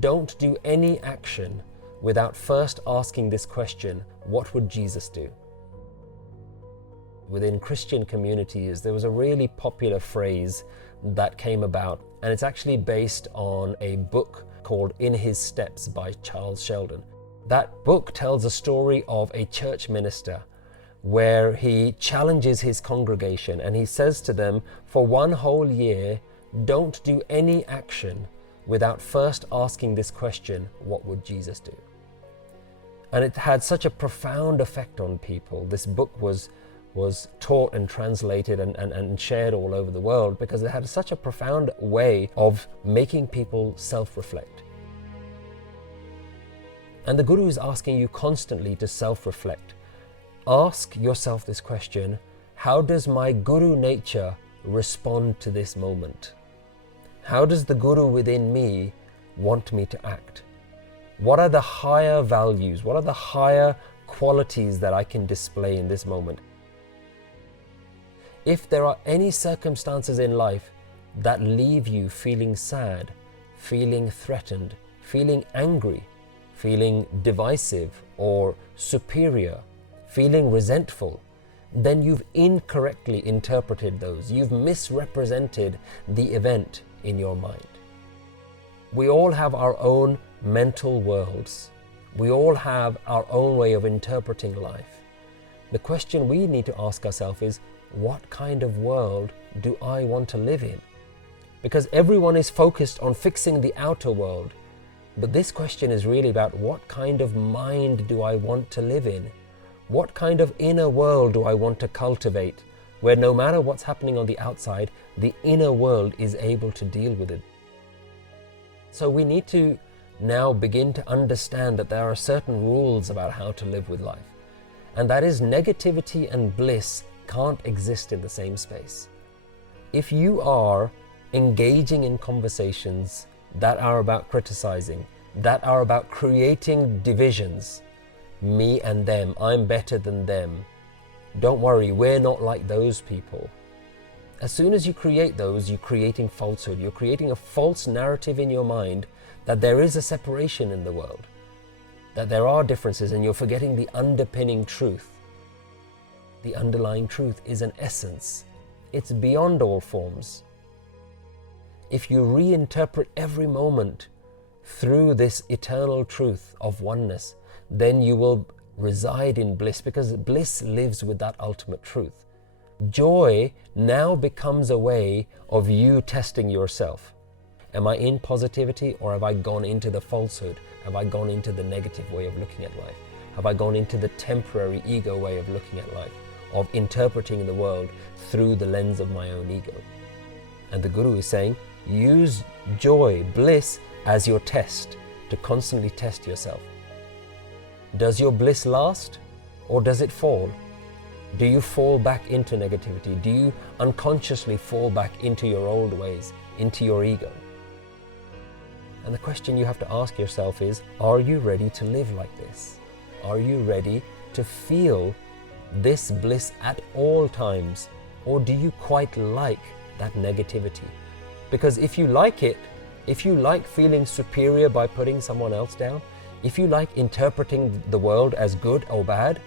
don't do any action without first asking this question, what would Jesus do? Within Christian communities, there was a really popular phrase that came about, and it's actually based on a book called In His Steps by Charles Sheldon. That book tells a story of a church minister where he challenges his congregation and he says to them, for one whole year, don't do any action without first asking this question, what would Jesus do? And it had such a profound effect on people. This book was taught and translated and shared all over the world because it had such a profound way of making people self-reflect. And the Guru is asking you constantly to self-reflect. Ask yourself this question, how does my Guru nature respond to this moment? How does the Guru within me want me to act? What are the higher values? What are the higher qualities that I can display in this moment? If there are any circumstances in life that leave you feeling sad, feeling threatened, feeling angry, feeling divisive or superior, feeling resentful, then you've incorrectly interpreted those. You've misrepresented the event in your mind. We all have our own mental worlds. We all have our own way of interpreting life. The question we need to ask ourselves is, what kind of world do I want to live in? Because everyone is focused on fixing the outer world. But this question is really about what kind of mind do I want to live in? What kind of inner world do I want to cultivate, where no matter what's happening on the outside, the inner world is able to deal with it? So we need to now begin to understand that there are certain rules about how to live with life. And that is, negativity and bliss can't exist in the same space. If you are engaging in conversations that are about criticizing, that are about creating divisions, me and them, I'm better than them, don't worry, we're not like those people. As soon as you create those, you're creating falsehood. You're creating a false narrative in your mind that there is a separation in the world, that there are differences, and you're forgetting the underpinning truth. The underlying truth is an essence. It's beyond all forms. If you reinterpret every moment through this eternal truth of oneness, then you will reside in bliss, because bliss lives with that ultimate truth. Joy now becomes a way of you testing yourself. Am I in positivity, or have I gone into the falsehood? Have I gone into the negative way of looking at life? Have I gone into the temporary ego way of looking at life, of interpreting the world through the lens of my own ego? And the Guru is saying, use joy, bliss as your test, to constantly test yourself. Does your bliss last, or does it fall? Do you fall back into negativity? Do you unconsciously fall back into your old ways, into your ego? And the question you have to ask yourself is, are you ready to live like this? Are you ready to feel this bliss at all times? Or do you quite like that negativity? Because if you like it, if you like feeling superior by putting someone else down, if you like interpreting the world as good or bad,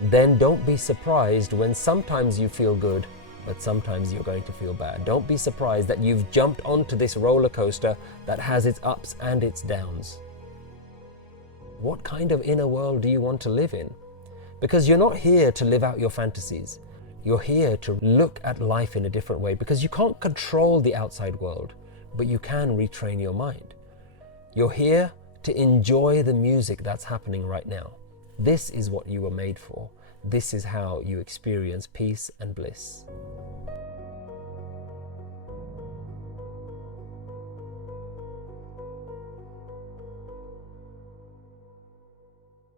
then don't be surprised when sometimes you feel good, but sometimes you're going to feel bad. Don't be surprised that you've jumped onto this roller coaster that has its ups and its downs. What kind of inner world do you want to live in? Because you're not here to live out your fantasies. You're here to look at life in a different way, because you can't control the outside world, but you can retrain your mind. You're here to enjoy the music that's happening right now. This is what you were made for. This is how you experience peace and bliss.